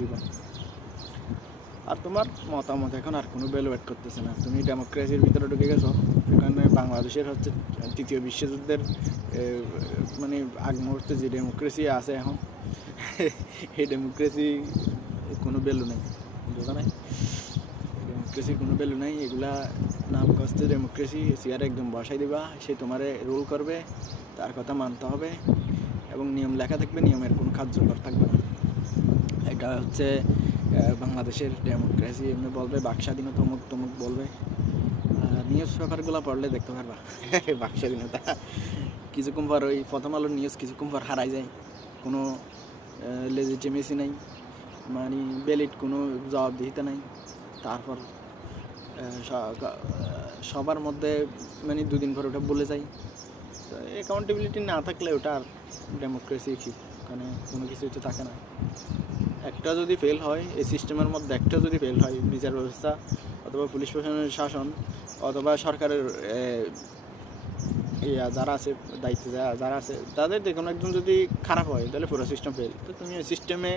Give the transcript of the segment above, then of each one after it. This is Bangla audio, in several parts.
জীবন। আর তোমার মতামত এখন আর কোনো ভ্যালু অ্যাড করতেছে না। তুমি ডেমোক্রেসির ভিতরে ঢুকে গেছো। এখানে বাংলাদেশের হচ্ছে তৃতীয় বিশ্বযুদ্ধের মানে আগ মুহূর্তে যে ডেমোক্রেসি আছে এখন, এই ডেমোক্রেসি কোনো ভ্যালু নেই, বোঝা নাই? ডেমোক্রেসির কোনো ভ্যালু নাই। এগুলা নাম কষ্টে ডেমোক্রেসি, চেয়ারে একদম বসাই দিবা, সে তোমারে রুল করবে, তার কথা মানতে হবে এবং নিয়ম লেখা থাকবে, নিয়মের কোনো কার্যকর থাকবে না। এটা হচ্ছে বাংলাদেশের ডেমোক্রেসি। এমনি বলবে বাক স্বাধীনতা, অমুক তমুক বলবে। নিউজ পেপারগুলো পড়লে দেখতে পারবা বাক স্বাধীনতা। কিছুক্ষণ পর ওই প্রথম আলোর নিউজ কিছুক্ষণ পর হারাই যায়, কোনো লেজিটিমেসি নাই, মানে ভ্যালিড কোনো জবাবদিহিতা নাই। তারপর সবার মধ্যে মানে দুদিন পর ওটা বলে যায়। অ্যাকাউন্টেবিলিটি না থাকলে ওটা আর ডেমোক্রেসি কি, ওখানে কোনো কিছুই তো থাকে না। একটা যদি ফেল হয়, এই সিস্টেমের মধ্যে একটা যদি ফেল হয়, বিচার ব্যবস্থা অথবা পুলিশ প্রশাসনের শাসন অথবা সরকারের যারা আছে দায়িত্বে যারা আছে তাদের যে কোনো একজন যদি খারাপ হয়, তাহলে পুরো সিস্টেম ফেল। তো তুমি ওই সিস্টেমে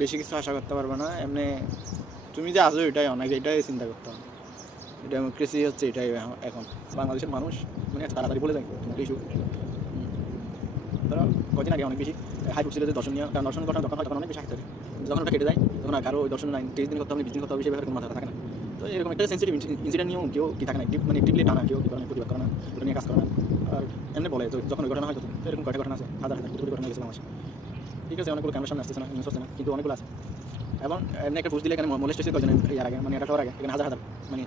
বেশি কিছু আশা করতে পারবে না। এমনি তুমি যে আজও এটাই অনেক, এটাই চিন্তা করতে হবে। ডেমোক্রেসি হচ্ছে এটাই এখন। বাংলাদেশের মানুষ মানে তাড়াতাড়ি বলে যায় তোমার ইস্যু। ধরো কদিন আগে অনেক বেশি হাই ছিল যে দর্শনীয়, কারণ দর্শন ঘটনা যখন হয় তখন অনেক বেশি হাইতে থাকে। যখন ওটা কেটে যায় তখন আর কারো ওই দর্শন 30 দিন করতে হবে, 20 দিন করতে হবে, সেই ব্যাপারে কোনো মাথা থাকে না। তো এরকম একটা সেন্সিটিভ ইনসিডেন্ট নিয়েও কেউ কি থাকে না, মানে অ্যাক্টিভলি টানা, কেউ প্রতিবাদ করে না, ওটা নিয়ে কাজ করে না। আর এমনি বলে তো যখন ওই ঘটনা হয়, তো এরকম কয়েকটা ঘটনা আছে, হাজার হাজার কোটি ঘটনা গেছে বাংলাদেশে। ঠিক আছে, অনেকগুলো ক্যামেরার সামনে আসতেছে না, নিউজ হচ্ছে না, কিন্তু অনেকগুলো আছে। এবং এমনি একটা পোস্ট দিলে এখানে মোলেস্টেশন করেছেন ইয়ার আগে, মানে এটা হওয়ার আগে এখানে হাজার হাজার মানে